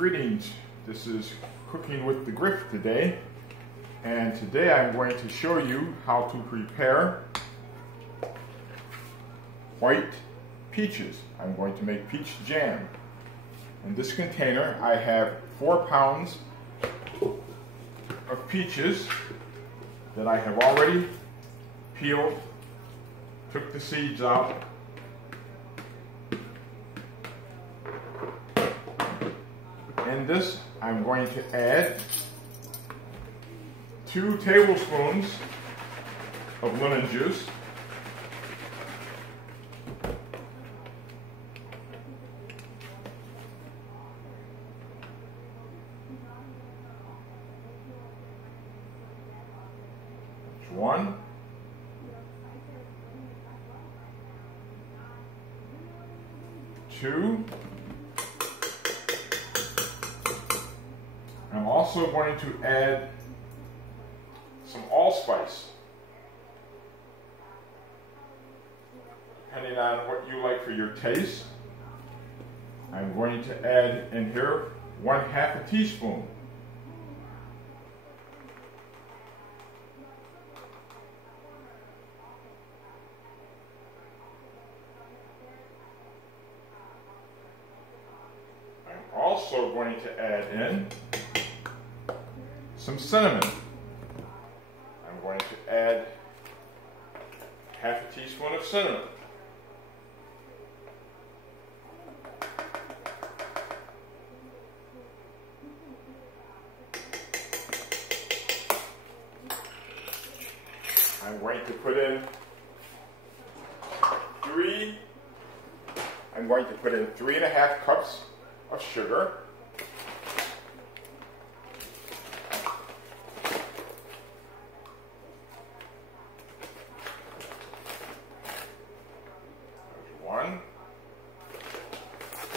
Greetings, this is Cooking with the Griff today, and today I'm going to show you how to prepare white peaches. I'm going to make peach jam. In this container I have 4 pounds of peaches that I have already peeled, took the seeds out. In this, I'm going to add 2 tablespoons of lemon juice, that's 1, 2. I'm also going to add some allspice, depending on what you like for your taste. I'm going to add in here 1/2 teaspoon. I'm also going to add in some cinnamon. I'm going to add 1/2 teaspoon of cinnamon. I'm going to put in 3.5 cups of sugar.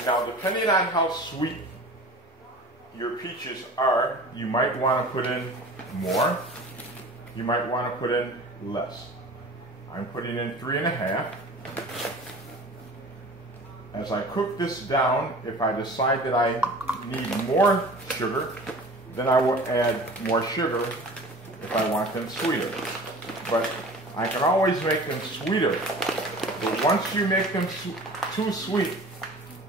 Now, depending on how sweet your peaches are, you might want to put in more. You might want to put in less. I'm putting in 3.5. As I cook this down, if I decide that I need more sugar, then I will add more sugar if I want them sweeter. But I can always make them sweeter. But once you make them too sweet,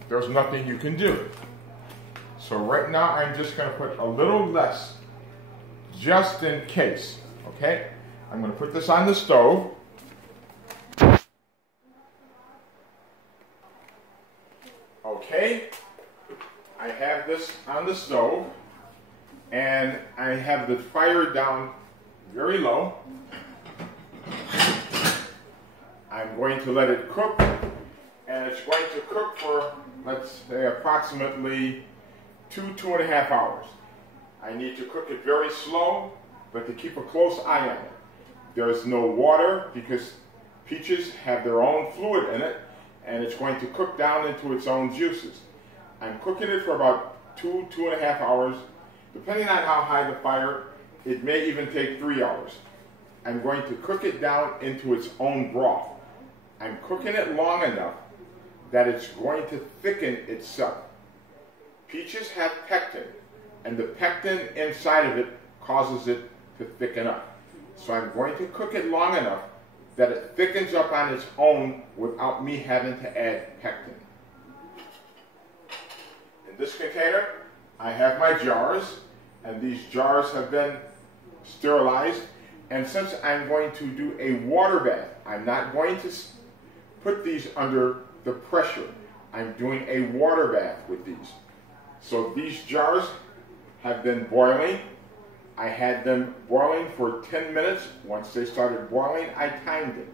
there's nothing you can do. So right now I'm just going to put a little less, just in case. Okay? I'm going to put this on the stove. Okay, I have this on the stove, and I have the fire down very low. I'm going to let it cook, and it's going to cook for, let's say, approximately 2.5 hours. I need to cook it very slow, but to keep a close eye on it. There's no water because peaches have their own fluid in it, and it's going to cook down into its own juices. I'm cooking it for about 2.5 hours. Depending on how high the fire, it may even take 3 hours. I'm going to cook it down into its own broth. I'm cooking it long enough that it's going to thicken itself. Peaches have pectin, and the pectin inside of it causes it to thicken up. So I'm going to cook it long enough that it thickens up on its own without me having to add pectin. In this container, I have my jars, and these jars have been sterilized. And since I'm going to do a water bath, I'm not going to put these under the pressure. I'm doing a water bath with these. So these jars have been boiling. I had them boiling for 10 minutes. Once they started boiling, I timed it.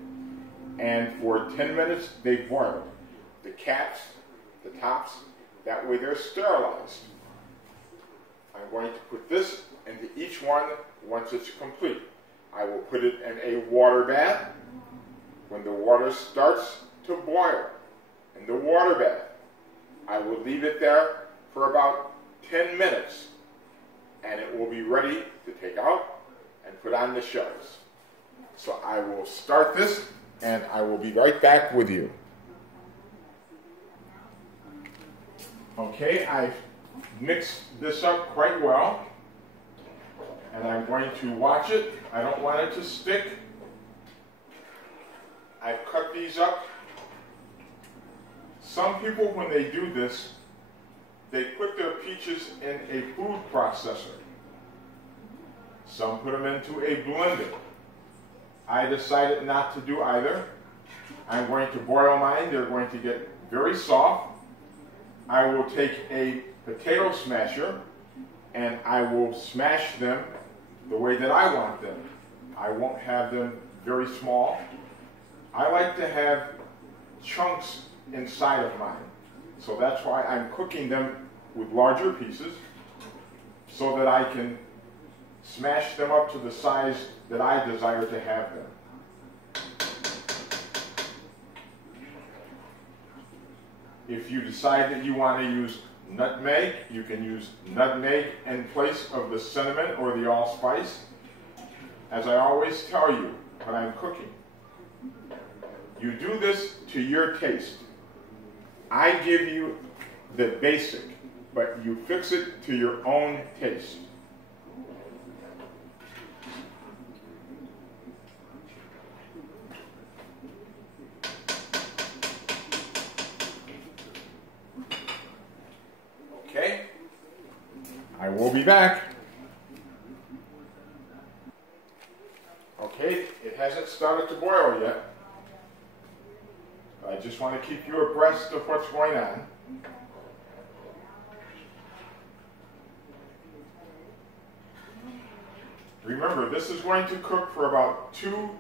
And for 10 minutes, they boiled. The caps, the tops, that way they're sterilized. I'm going to put this into each one once it's complete. I will put it in a water bath. When the water starts to boil in the water bath, I will leave it there for about 10 minutes. And it will be ready to take out and put on the shelves. So I will start this, and I will be right back with you. Okay, I've mixed this up quite well, and I'm going to watch it. I don't want it to stick. I've cut these up. Some people, when they do this, they put their peaches in a food processor. Some put them into a blender. I decided not to do either. I'm going to boil mine. They're going to get very soft. I will take a potato smasher and I will smash them the way that I want them. I won't have them very small. I like to have chunks inside of mine. So that's why I'm cooking them with larger pieces so that I can smash them up to the size that I desire to have them. If you decide that you want to use nutmeg, you can use nutmeg in place of the cinnamon or the allspice. As I always tell you when I'm cooking, you do this to your taste. I give you the basic, but you fix it to your own taste. Okay, I will be back. Okay, it hasn't started to boil yet. I just want to keep you abreast of what's going on. Remember, this is going to cook for about 2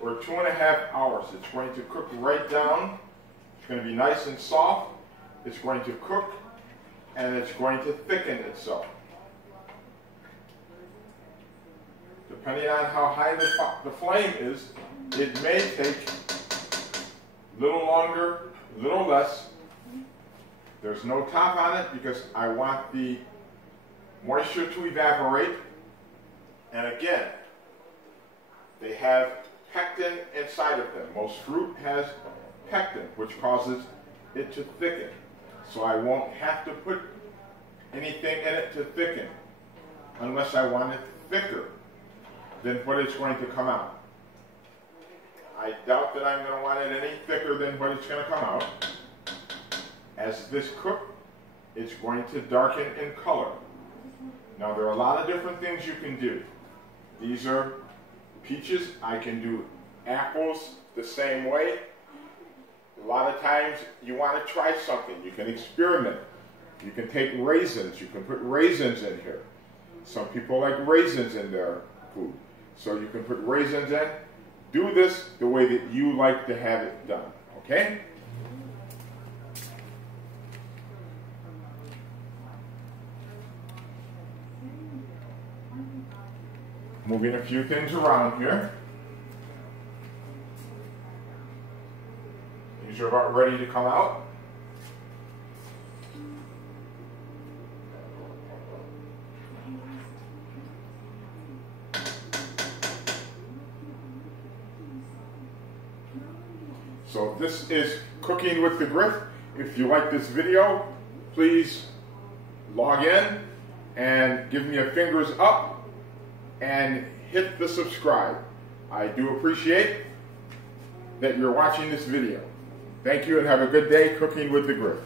or 2.5 hours. It's going to cook right down. It's going to be nice and soft. It's going to cook and it's going to thicken itself. Depending on how high the flame is, it may take a little longer, a little less. There's no top on it because I want the moisture to evaporate. And again, they have pectin inside of them. Most fruit has pectin, which causes it to thicken. So I won't have to put anything in it to thicken unless I want it thicker than what it's going to come out. I doubt that I'm going to want it any thicker than what it's going to come out. As this cooks, it's going to darken in color. Now there are a lot of different things you can do. These are peaches. I can do apples the same way. A lot of times you want to try something. You can experiment. You can take raisins. You can put raisins in here. Some people like raisins in their food. So you can put raisins in. Do this the way that you like to have it done. Okay? Moving a few things around here. These are about ready to come out. So this is Cooking with the Griff. If you like this video, please log in and give me a fingers up and hit the subscribe. I do appreciate that you're watching this video. Thank you and have a good day cooking with the Griff.